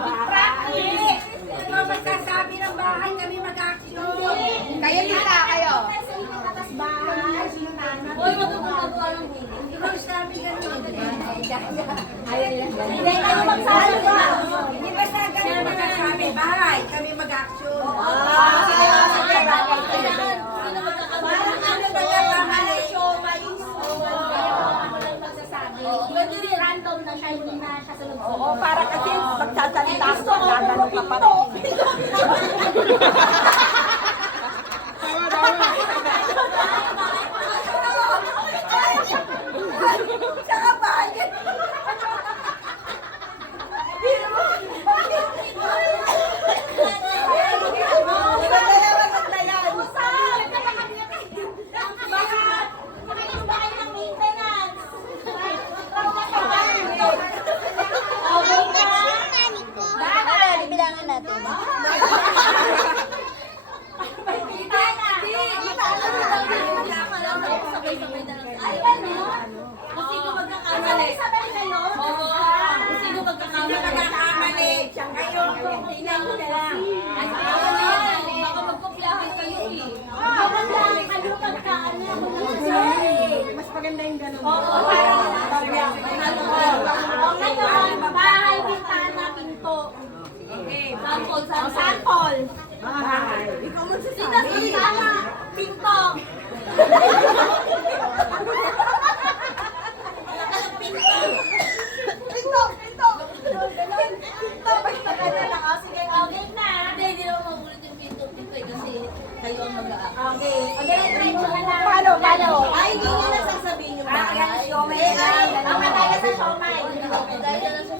Practice! Ano magsasabi ng bahay kami mag-action? Kayo nila, kayo. Hoy, magkakagawa ng video. Ikaw sabi ganun. Hindi kayo magsasabi. Hindi ba sa ganun magsasabi? Bahay, kami mag-action. Sige, sige. Ano magkakamali? Pwede rin random na siya, hindi na siya sa loob. Oo, para kasi magsasalita ako, gaganong ka pa rin. Saka bahay. Bilangan natin. Mas maganda yung ganun. Bahay, bintana, pinto. Sample, sample. Bahay. Ikaw magsasabi. Bintana, pinto. Okay na. Hindi naman magulit yung pinto-pinto kasi kayo ang mag-aak. Paano? Ay, hindi nyo nasasabihin yung bahay. Ang madaya sa siomay. Gaya na sa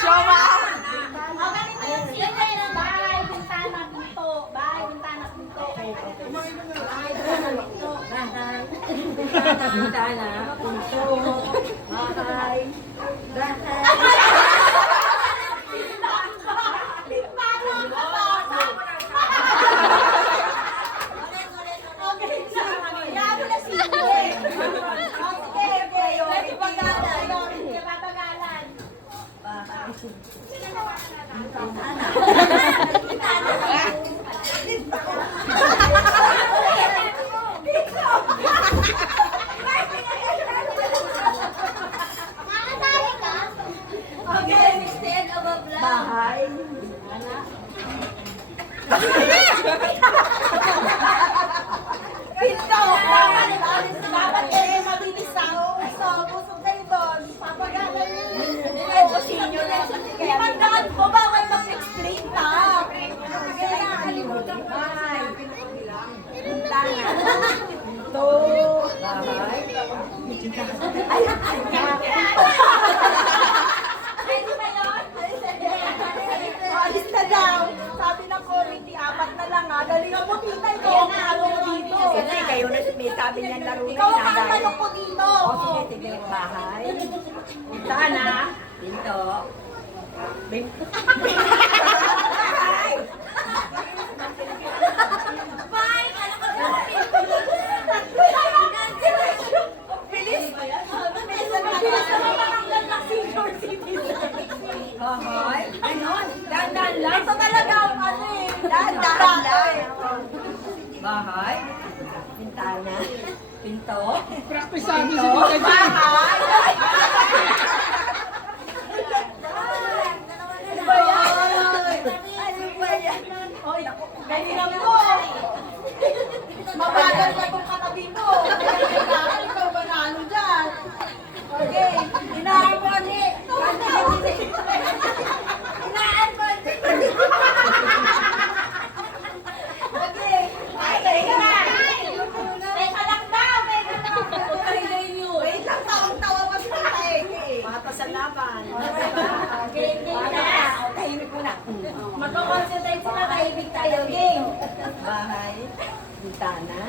Shoma! Bahay, bintana, pinto. Bahay, bintana, pinto. Bahay. Pinto! Dapat kayo mabilis ako. So, busog kayo doon. Papagalan niyo. Oo, senior na. Limandaan ko, bawal mag-explain na. Kaya nakalimutan ko. Bahay. Bintana. Pinto. Bahay. Pwede ba yun? Alis na daw. Sabi ng committee, 4 na lang ha. Galingan mo, tita. Ikaw ang manok ko dito. Kasi kayo na sabi niya laro na Ikaw ang manok ko dito. O sige, sige. Bahay. Sana. Pinto. Bilis. Bilis naman matanggal ng senior citizen. Bahay. Ganon. Dandan lang. Ito talaga ang ano eh. Dahan-dahan lang. Bahay. Bintana. Pinto. Practice sabi si Tita Jen. Bahay. Ano ba yan? Ano ba yan? Oy, galingan mo. Mabagal na itong katabi mo. Kailangan ikaw manalo dyan. Okay. Inaan mo ni. Inaan mo ni. Okay. Teka na. Teka lang daw, teka lang. Wait lang, tawang-tawa pa si Tita Eke. Mata sa laban. Game na. Tahimik mo na. Magko-concentrate sila, kaibig tayo. Game. Bahay. Bintana.